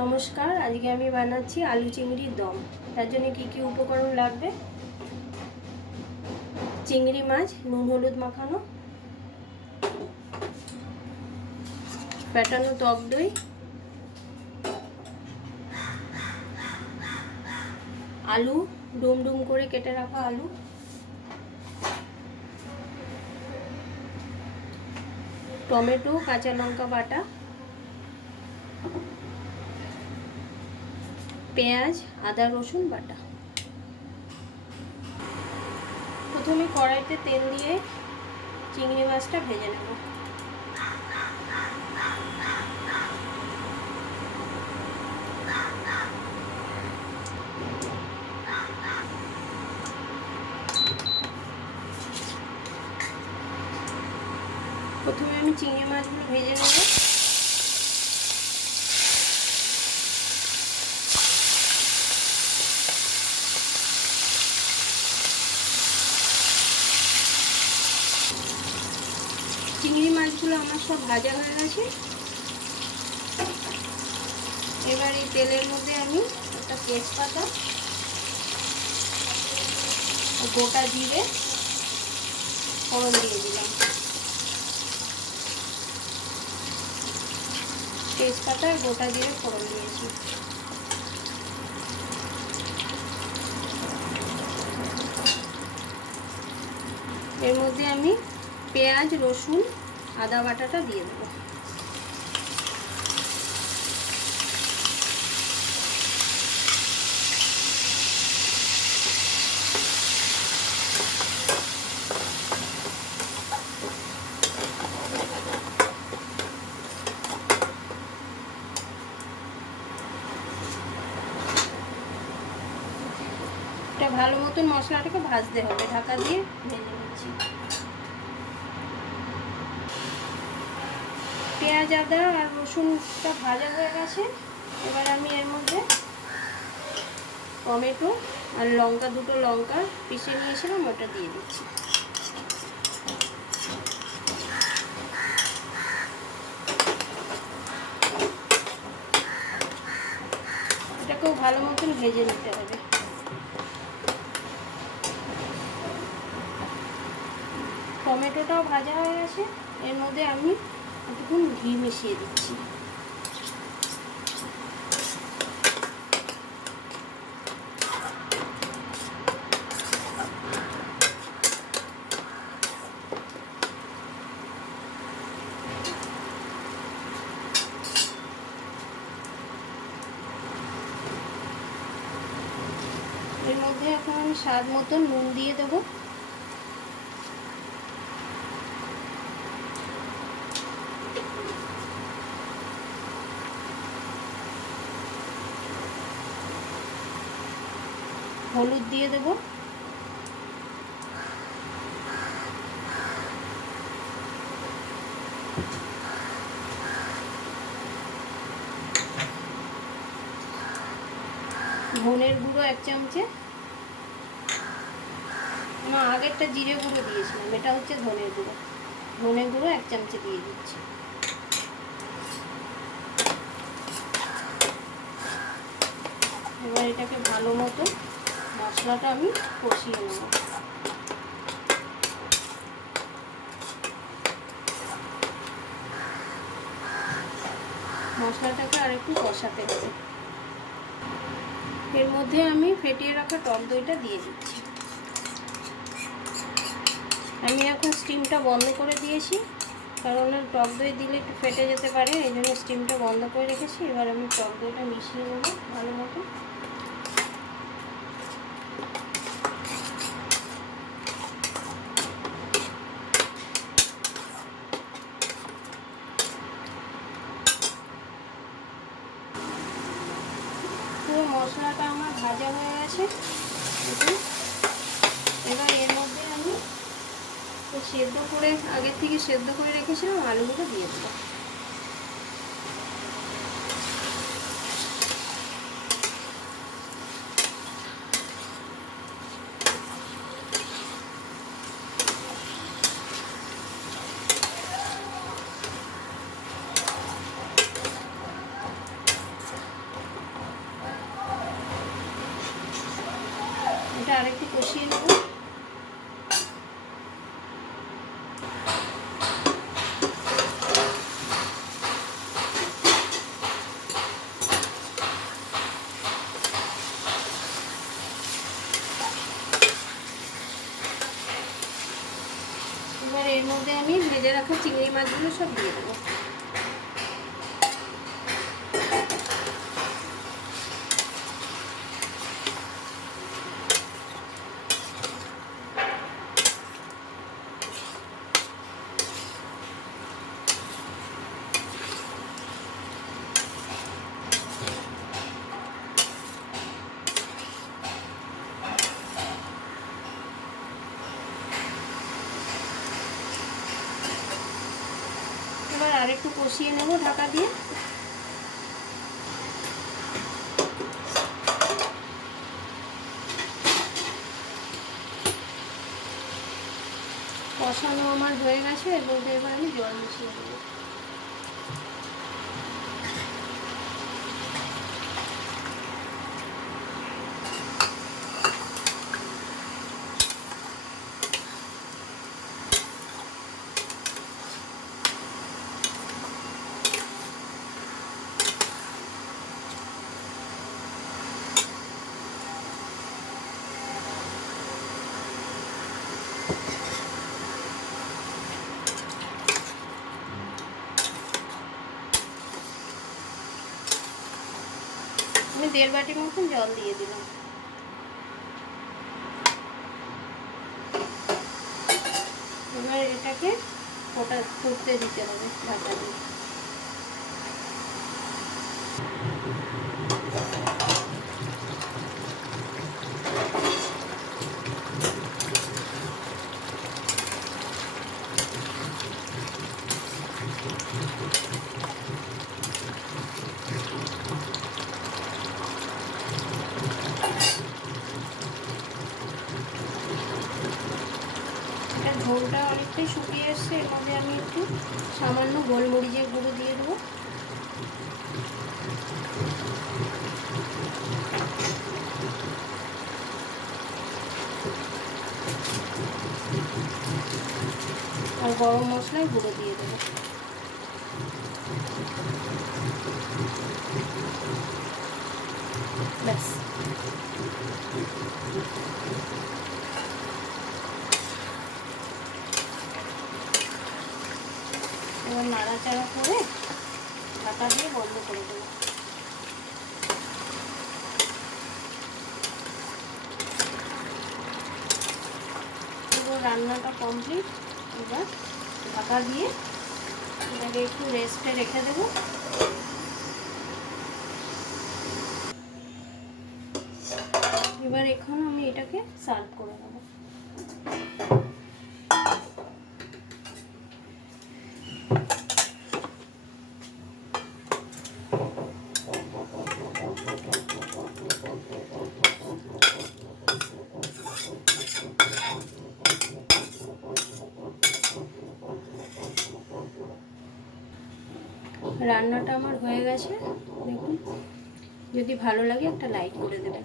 নমস্কার, আজকে আমি বানাচ্ছি আলু চিংড়ির দম। তার জন্য কি কি উপকরণ লাগবে: চিংড়ি মাছ নুন হলুদ মাখানো, ফ্যাটানো টক দই, আলু ডুম ডুম করে কেটে রাখা আলু, টমেটো কাঁচা লঙ্কা বাটা, পেঁয়াজ আদা রসুন বাটা। প্রথমে কড়াইতে তেল দিয়ে চিংড়ি মাছটা ভেজে নেব। প্রথমে আমি চিংড়ি মাছগুলো ভেজে নেব। চিংড়ি মাছগুলো আমার সব ভাজা হয়ে গেছে। এবার এই তেলের মধ্যে আমি একটা তেজপাতা, গোটা জিরে ফোড়ন দিয়ে দিলাম। তেজপাতা আর গোটা জিরে ফোড়ন দিয়েছি। এর মধ্যে আমি পেঁয়াজ রসুন আদা বাটাটা দিয়ে দেবো। এটা ভালো মতন মশলাটাকে ভাজতে হবে, ঢাকা দিয়ে ভেজে নিচ্ছি। পেঁয়াজ আদা আর রসুনটা ভাজা হয়ে গেছে। এবার আমি এর মধ্যে টমেটো আর লঙ্কা, দুটো লঙ্কা পিষে নিয়েছিলাম, ওটা দিয়ে দিচ্ছি। এটাকেও ভালো মতন ভেজে নিতে হবে। টমেটোটাও ভাজা হয়ে গেছে। এর মধ্যে আমি একটু ঘি মিশিয়ে দিচ্ছি। এর মধ্যে এখন আমি স্বাদ মতন নুন দিয়ে দেবো। হলুদ দিয়ে দেব। ধনের গুঁড়ো 1 চামচে। আমার আগেরটা জিরে গুঁড়ো দিয়েছিলাম, এটা হচ্ছে ধনের গুঁড়ো। ধনের গুঁড়ো 1 চামচে দিয়ে দিচ্ছি। এবার এটাকে ভালো মতো মশলাটা আমি কষিয়ে নেব। মশলাটাকে আর একটু কষাতে হবে। এর মধ্যে আমি ফেটিয়ে রাখা টক দইটা দিয়ে দিচ্ছি। আমি এখন স্টিমটা বন্ধ করে দিয়েছি, কারণ টক দই দিলে একটু ফেটে যেতে পারে, এই জন্য স্টিমটা বন্ধ করে রেখেছি। এবার আমি টক দইটা মিশিয়ে নেব ভালো মতো। পুরো মশলাটা আমার ভাজা হয়ে গেছে। এবার এর মধ্যে আমি আগের থেকে সেদ্ধ করে রেখেছিলাম আলুগুলো দিয়ে দেবো। এটা আরেকটু কষিয়ে নেব। এবার এর মধ্যে আমি ভেজে রাখা চিংড়ি মাছগুলো সব দিয়ে দেবো। এবার আরেকটু কষিয়ে নেব ঢাকা দিয়ে। কষানো আমার হয়ে গেছে, এর মধ্যে এবার আমি জল মিশিয়ে দেবো। আমি 1.5 বাটি মতন জল দিয়ে দিলাম। এবার এটাকে ফুটতে দিতে হবে ঢাকা দিয়ে। ঝোলটা অনেকটাই শুকিয়ে এসছে, এর মধ্যে আমি একটু সামান্য গোলমরিচের গুঁড়ো দিয়ে দেবো। আর গরম মশলার গুঁড়ো দিয়ে দেবো। ব্যাস। এবার নাড়াচাড়া করে ঢাকা দিয়ে বন্ধ করে দেবো। পুরো রান্নাটা কমপ্লিট। এবার ঢাকা দিয়ে এটাকে একটু রেস্টে রেখে দেবো। এবার এখন আমি এটাকে সার্ভ করে নেবো। রান্নাটা আমার হয়ে গেছে, দেখুন। যদি ভালো লাগে একটা লাইক করে দেবেন।